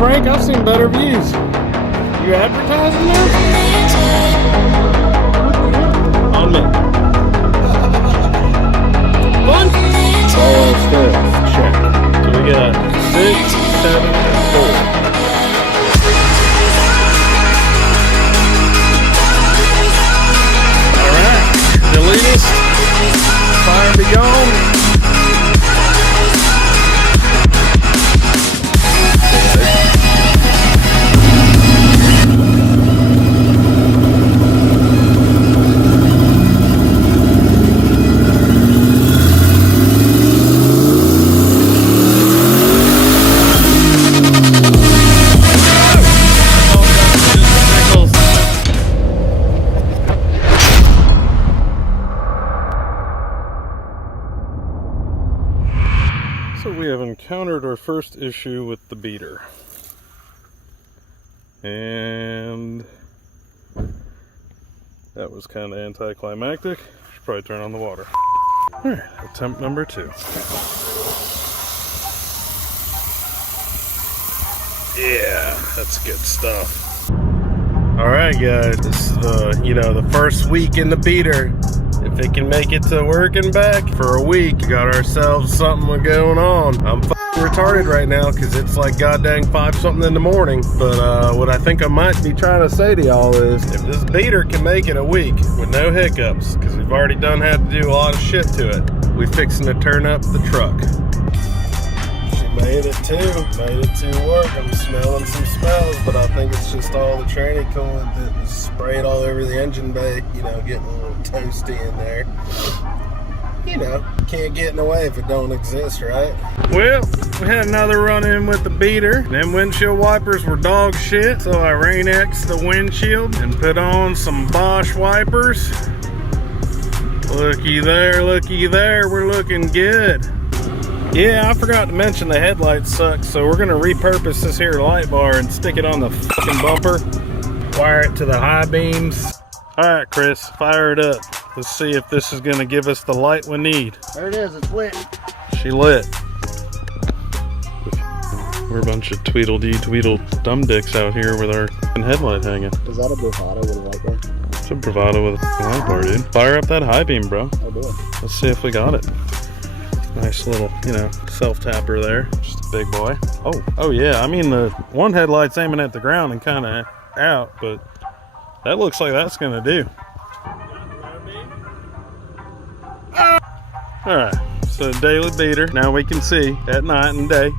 Frank, I've seen better views. You advertising there? On me. Fun? All stuff. Check. So we got 6, 7, and 4. Alright. Delete us. Fire and be gone. So we have encountered our first issue with the beater. And that was kind of anticlimactic. Should probably turn on the water. Alright, attempt number 2. Yeah, that's good stuff. Alright guys, this is the first week in the beater. If it can make it to working back for a week, got ourselves something going on. I'm retarded right now because it's like goddamn 5 something in the morning. But what I think I might be trying to say to y'all is, if this beater can make it a week with no hiccups, because we've already had to do a lot of shit to it, we fixing to turn up the truck. She made it to work. I'm smelling some smells, but I think it's just all the tranny coolant that was sprayed all over the engine bay, getting a little toasty in there. Can't get in the way if it don't exist, right? Well, we had another run-in with the beater. Them windshield wipers were dog shit, so I rain-X'd the windshield and put on some Bosch wipers. Looky there, we're looking good. Yeah, I forgot to mention the headlights suck, so we're gonna repurpose this here light bar and stick it on the fucking bumper. Wire it to the high beams. Alright, Chris, fire it up. Let's see if this is gonna give us the light we need. There it is, it's lit. She lit. We're a bunch of tweedle dumb dicks out here with our headlight hanging. Is that a bravado with a light bar? It's a bravado with a light bar, dude. Fire up that high beam, bro. Oh boy. Let's see if we got it. Nice little, self-tapper there. Just a big boy. Oh yeah, I mean the one headlight's aiming at the ground and kind of out, but that looks like that's gonna do. Alright, so daily beater. Now we can see at night and day,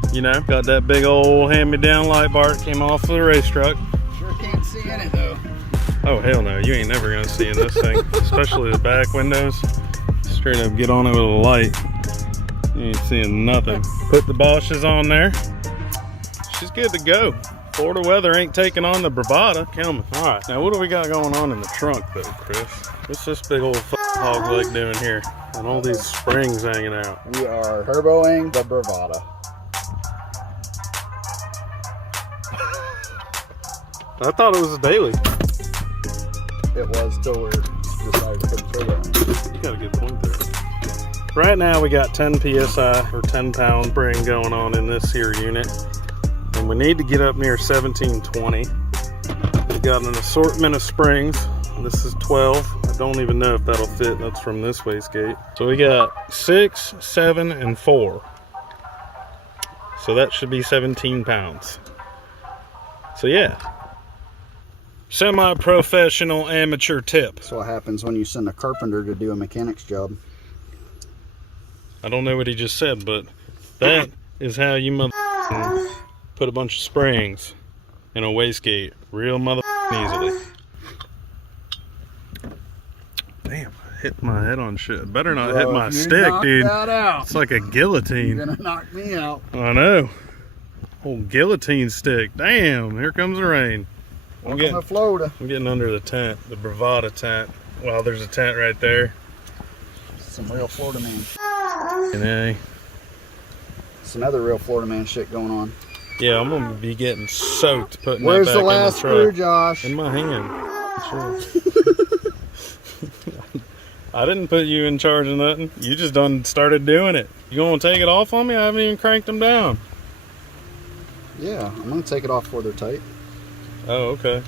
got that big old hand-me-down light bar that came off of the race truck. Sure can't see in it though. Oh hell no, you ain't never gonna see in this thing, especially the back windows. Straight up get on it with a light. You ain't seeing nothing. Put the Bosches on there. She's good to go. Florida weather ain't taking on the bravado. Coming. Alright, now what do we got going on in the trunk though, Chris? What's this big old hog leg doing here? And all these springs hanging out. We are turboing the bravado. I thought it was a daily. It was till we decided to put turbo in. You got a good point there. Right now we got 10 psi or 10 pound spring going on in this here unit. And we need to get up near 1720. We've got an assortment of springs. This is 12. I don't even know if that'll fit. That's from this wastegate. So we got 6, 7, and 4. So that should be 17 pounds. So yeah. Semi-professional amateur tip. That's what happens when you send a carpenter to do a mechanic's job. I don't know what he just said, but that is how you put a bunch of springs in a wastegate real easily. Damn, I hit my head on shit. Better not hit my stick, dude. It's like a guillotine. You're gonna knock me out. I know. Old guillotine stick. Damn, here comes the rain. Welcome to Florida. I'm getting under the tent, the bravado tent. Well, there's a tent right there. Some real Florida man. And some other real Florida man shit going on. Yeah, I'm gonna be getting soaked putting Where's that back the last screw, Josh? in my hand. Sure. I didn't put you in charge of nothing. You just done started doing it. You gonna take it off on me? I haven't even cranked them down. Yeah, I'm gonna take it off before they're tight. Oh, okay.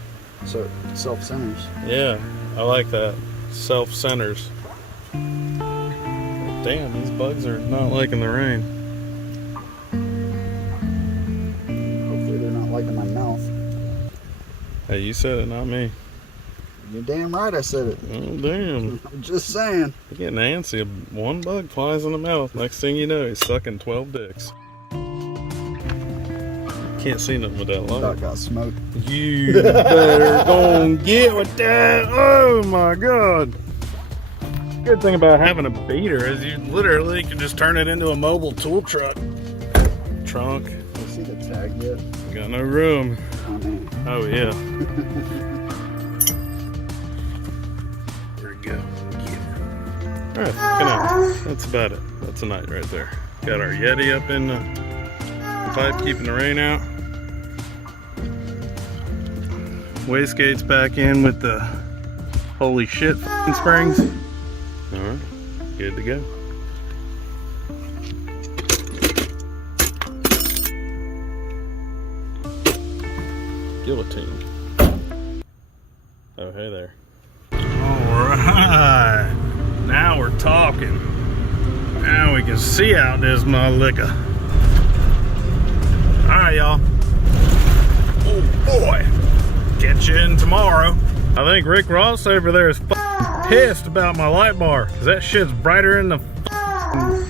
So it self-centers. Yeah, I like that. Self-centers. Damn, these bugs are not liking the rain. Hopefully they're not liking my mouth. Hey, you said it, not me. You're damn right I said it. Oh, damn. I'm just saying. You're getting antsy. One bug flies in the mouth. Next thing you know, he's sucking 12 dicks. Can't see nothing with that light. That got smoked. You better go and get with that. Oh my God. Good thing about having a beater is you literally can just turn it into a mobile tool truck. Trunk. You see the tag yet? Got no room. Oh, man. Oh yeah. There we go. Yeah. Alright, good night. That's about it. That's a night right there. Got our Yeti up in the pipe, keeping the rain out. Wastegate's back in with the holy shit springs. Alright, good to go. Guillotine. Oh, hey there. Alright, now we're talking. Now we can see out this motherlicker. Alright, y'all. Oh boy. Catch you in tomorrow. I think Rick Ross over there is pissed about my light bar, because that shit's brighter than the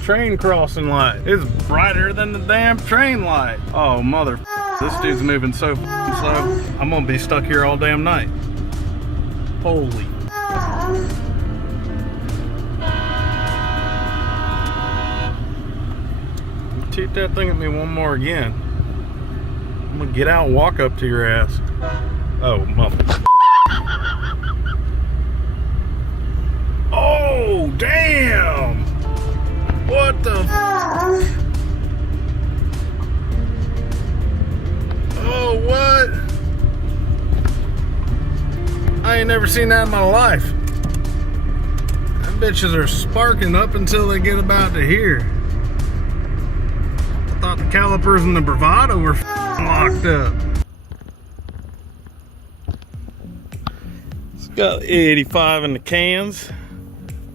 train crossing light. It's brighter than the damn train light. Oh mother, this dude's moving so slow. I'm gonna be stuck here all damn night. Holy. You toot that thing at me one more again, I'm gonna get out and walk up to your ass. Oh mother. Oh, damn! What the Oh, what? I ain't never seen that in my life. Them bitches are sparking up until they get about to here. I thought the calipers and the Bravado were locked up. It's got 85 in the cans.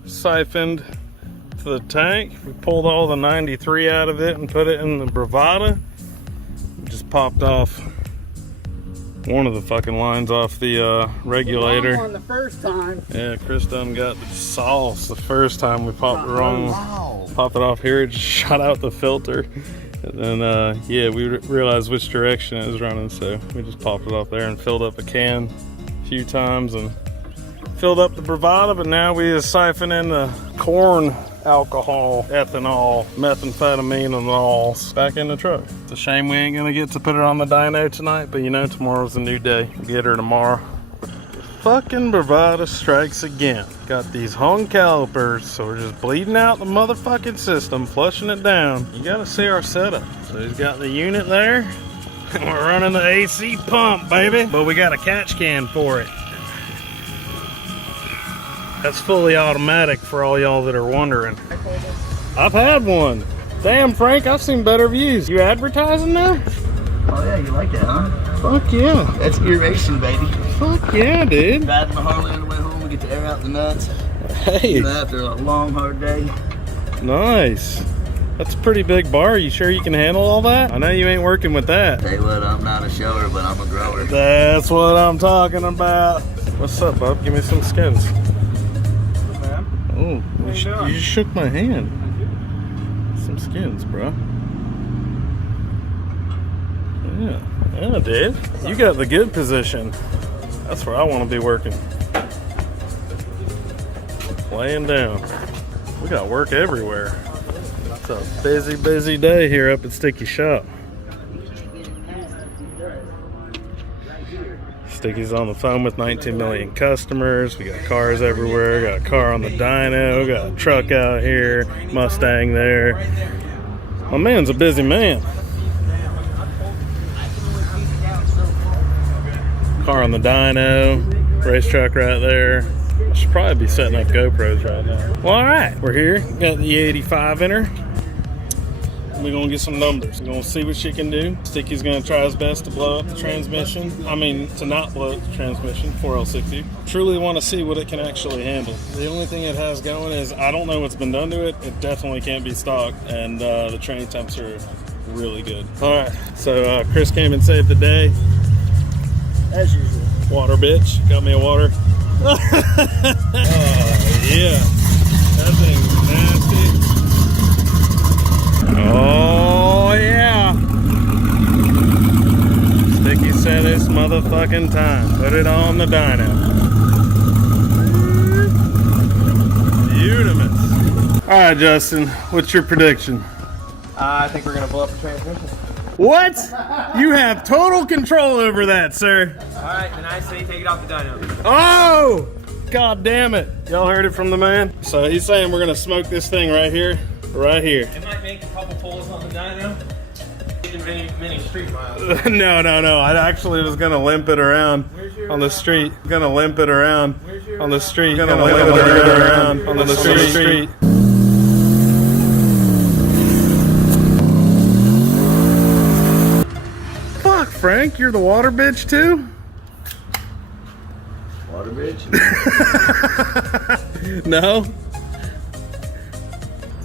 Siphoned to the tank. We pulled all the 93 out of it and put it in the Bravada. Just popped off one of the fucking lines off the regulator. The wrong one the first time. Yeah, Chris done got the sauce the first time we popped the wrong one. Popped it off here, it just shot out the filter. And then, yeah, we realized which direction it was running, so we just popped it off there and filled up a can a few times and filled up the Bravada, but now we just siphon in the corn alcohol, ethanol, methamphetamine, and all back in the truck. It's a shame we ain't gonna get to put it on the dyno tonight, but you know, tomorrow's a new day. We'll get her tomorrow. Fucking Bravada strikes again. Got these hung calipers, so we're just bleeding out the motherfucking system, flushing it down. You gotta see our setup. So he's got the unit there, and we're running the AC pump, baby. But we got a catch can for it. That's fully automatic for all y'all that are wondering. I've had one. Damn, Frank, I've seen better views. You advertising now? Oh yeah, you like that, huh? Fuck yeah. That's irrigation, baby. Fuck yeah, dude. Riding the Harley on the way home, we get to air out the nuts. Hey. You know, after a long, hard day. Nice. That's a pretty big bar. You sure you can handle all that? I know you ain't working with that. Tell you what, I'm not a shower, but I'm a grower. That's what I'm talking about. What's up, bub? Give me some skins. Oh, you just shook my hand. Some skins, bro. Yeah, yeah, dude. You got the good position. That's where I want to be working. Laying down. We got work everywhere. It's a busy, busy day here up at Sticky Shop. Sticky's on the phone with 19 million customers. We got cars everywhere. Got a car on the dyno. Got a truck out here. Mustang there. My man's a busy man. Car on the dyno. Racetrack right there. I should probably be setting up GoPros right now. Well, alright. We're here. Got the 85 in her. We're gonna get some numbers. We're gonna see what she can do. Sticky's gonna try his best to blow up the transmission. I mean, to not blow up the transmission, 4L60. Truly wanna see what it can actually handle. The only thing it has going is, I don't know what's been done to it. It definitely can't be stocked, and the train temps are really good. All right, so Chris came and saved the day. As usual. Water bitch, got me a water. Oh yeah, that thing's nasty. Oh yeah. Sticky said it's motherfucking time. Put it on the dyno. Beautiful. All right, Justin, what's your prediction? I think we're gonna blow up the transmission. What? You have total control over that, sir. Alright, then I say take it off the dyno. Oh! God damn it. Y'all heard it from the man. So he's saying we're gonna smoke this thing right here. Right here. It might make a couple pulls on the dyno. Even many street miles. No. I actually was gonna limp it around on the street. Gonna limp it around on the street. Gonna limp it around on the street. Fuck, Frank, you're the water bitch too? Water bitch. No?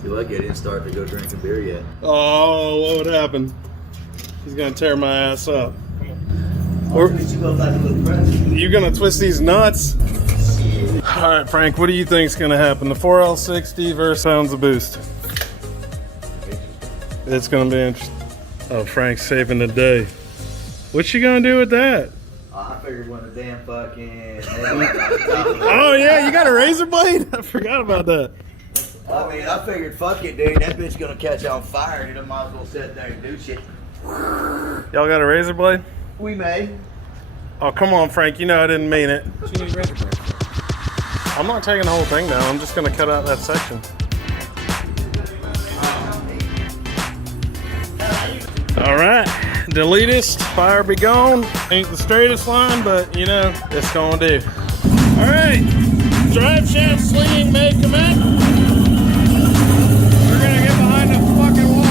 You're lucky I didn't start to go drinking beer yet. Oh, what would happen? He's gonna tear my ass up. You gonna twist these nuts? All right, Frank, what do you think's gonna happen? The 4L60 versus Sounds of Boost. It's gonna be interesting. Oh, Frank's saving the day. What's she gonna do with that? I figured when the damn fucking. Oh yeah, you got a razor blade? I forgot about that. I mean, I figured, fuck it, dude. That bitch gonna catch on fire. You might as well sit there and do shit. Y'all got a razor blade? We may. Oh, come on, Frank. You know I didn't mean it. She needs razor blade. I'm not taking the whole thing down. I'm just gonna cut out that section. All right, deletest, fire be gone. Ain't the straightest line, but you know, it's gonna do. All right, drive shaft slinging may commence. We're gonna get behind the fucking wall.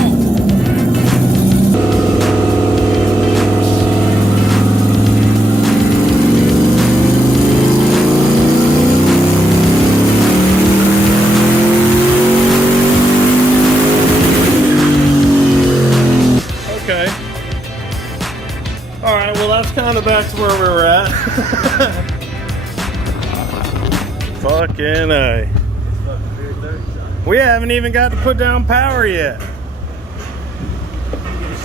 Okay. All right, well that's kind of back to where we were at. Fucking A. We haven't even got to put down power yet.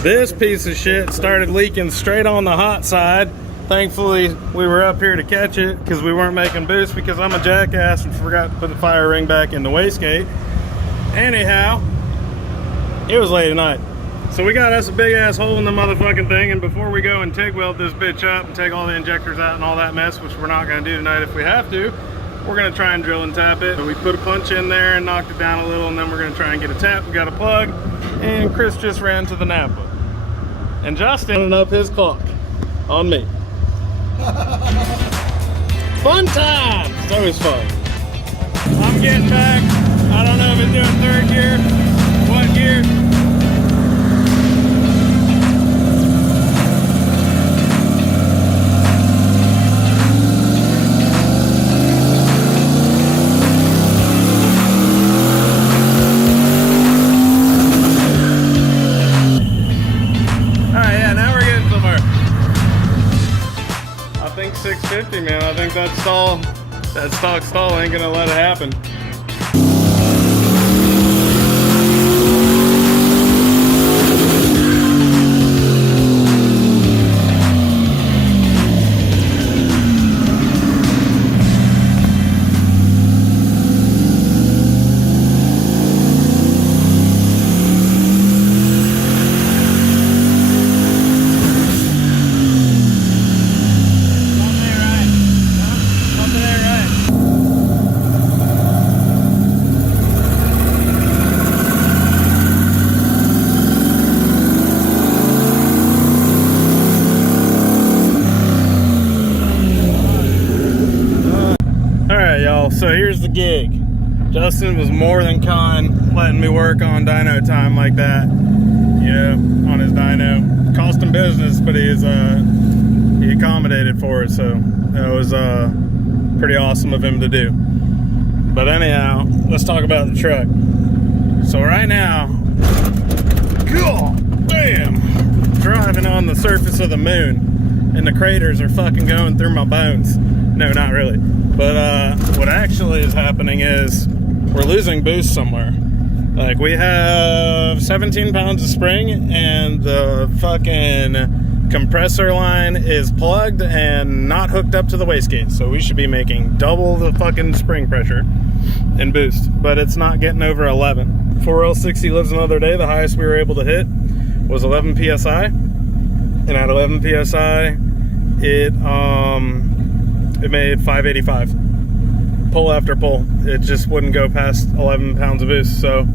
This piece of shit started leaking straight on the hot side. Thankfully, we were up here to catch it because we weren't making boost because I'm a jackass and forgot to put the fire ring back in the wastegate. Anyhow, it was late at night. So we got us a big ass hole in the motherfucking thing, and before we go and TIG weld this bitch up and take all the injectors out and all that mess, which we're not gonna do tonight if we have to, we're gonna try and drill and tap it. So we put a punch in there and knocked it down a little, and then we're gonna try and get a tap. We got a plug, and Chris just ran to the Napa. And Justin running up his clock on me. Fun time! It's always fun. I'm getting back. I don't know if it's doing third gear, what gear. I think 650, man. I think that stock stall ain't gonna let it happen. So here's the gig. Justin was more than kind letting me work on dyno time like that. you know, on his dyno. Cost him business, but he accommodated for it, so that was pretty awesome of him to do. But anyhow, let's talk about the truck. So right now, god damn, driving on the surface of the moon, and the craters are fucking going through my bones. No, not really. But what actually is happening is we're losing boost somewhere. Like, we have 17 pounds of spring, and the fucking compressor line is plugged and not hooked up to the wastegate. So we should be making double the fucking spring pressure and boost. But it's not getting over 11. 4L60 lives another day. The highest we were able to hit was 11 PSI. And at 11 PSI, it made 585. Pull after pull. It just wouldn't go past 11 pounds of boost. So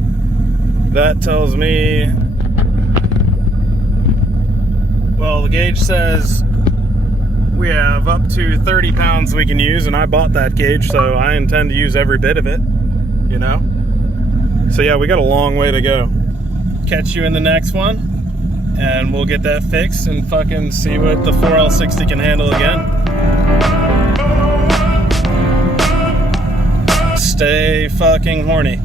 that tells me, well, the gauge says we have up to 30 pounds we can use, and I bought that gauge, so I intend to use every bit of it, you know? So yeah, we got a long way to go. Catch you in the next one, and we'll get that fixed and fucking see what the 4L60 can handle again. Stay fucking horny.